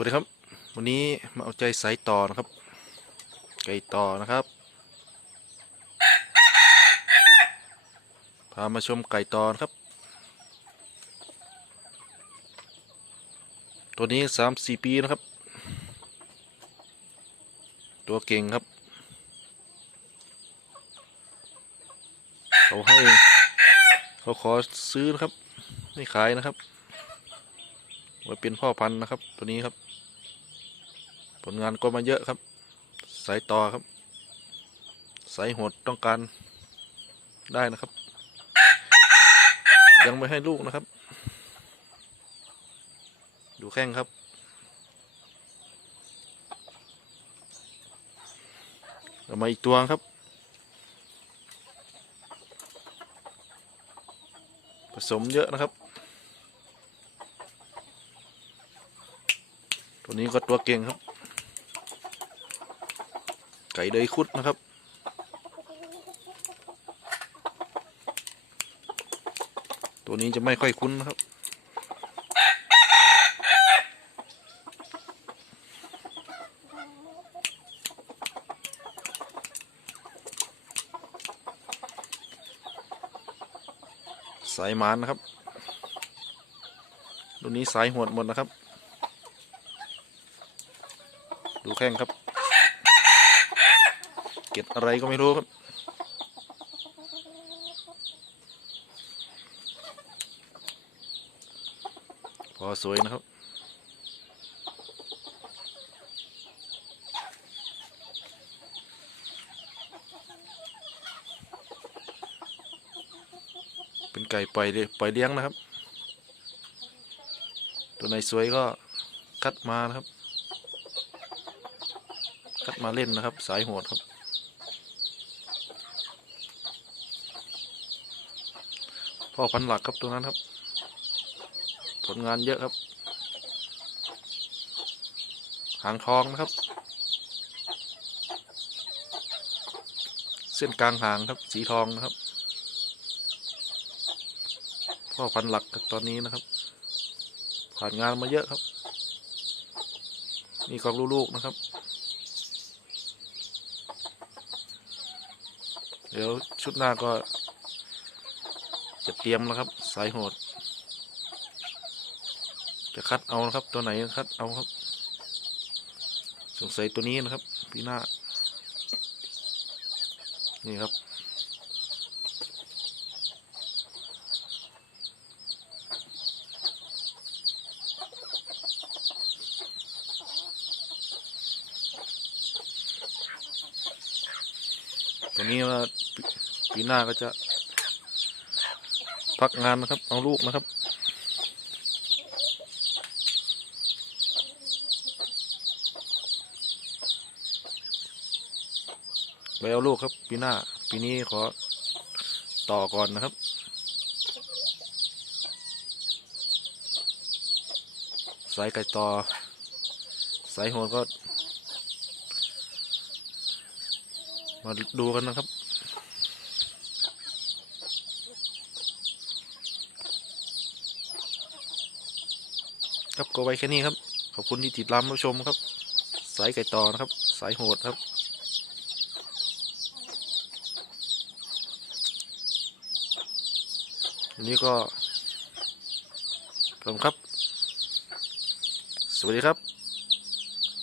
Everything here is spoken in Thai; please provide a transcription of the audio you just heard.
วัสดีครับ วันนี้มาเอาใจสายต่อนะครับ ไก่ต่อนะครับ พามาชมไก่ต่อนะครับ ตัวนี้สามสี่ปีนะครับ ตัวเก่งครับ เขาให้ เขาขอซื้อนะครับ ไม่ขายนะครับ ไว้เป็นพ่อพันธุ์นะครับ ตัวนี้ครับ ผลงานก็มาเยอะครับ สายต่อครับ สายโหดต้องการได้นะครับ ยังไม่ให้ลูกนะครับ ดูแข้งครับเอามาอีกตัวครับ ผสมเยอะนะครับ ตัวนี้ก็ตัวเก่งครับ ไก่เดยคุดนะครับ ตัวนี้จะไม่ค่อยคุ้นนะครับ สายหมานนะครับ ตัวนี้สายหวดหมดนะครับ ดูแข้งครับ เก็ดอะไรก็ไม่รู้ครับ พอสวยนะครับเป็นไก่ปล่อยเลยปล่อยเลี้ยงนะครับ ตัวไหนสวยก็คัดมานะครับ คัดมาเล่นนะครับ สายโหดครับ พ่อพันธุ์หลักครับตัวนั้นครับ ผลงานเยอะครับ หางทองนะครับ เส้นกลางหางครับสีทองนะครับ พ่อพันธุ์หลักตอนนี้นะครับ ผ่านงานมาเยอะครับนี่ของลูกๆนะครับ เดี๋ยวชุดหน้าก็ จะเตรียมแล้วครับ สายโหด จะคัดเอานะครับ ตัวไหนคัดเอาครับ สงสัยตัวนี้นะครับปีหน้า นี่ครับ ตัวนี้ว่าปีหน้าก็จะพักงานนะครับ เอาลูกนะครับ ไปเอาลูกครับ ปีหน้า ปีนี้ขอต่อก่อนนะครับสายไก่ต่อสายโหนก็ มาดูกันนะครับ ครับก็ไว้แค่นี้ครับ ขอบคุณที่ติดตามรับชมครับ สายไก่ต่อนะครับ สายโหดครับวันนี้ก็ขอบครับ สวัสดีครับ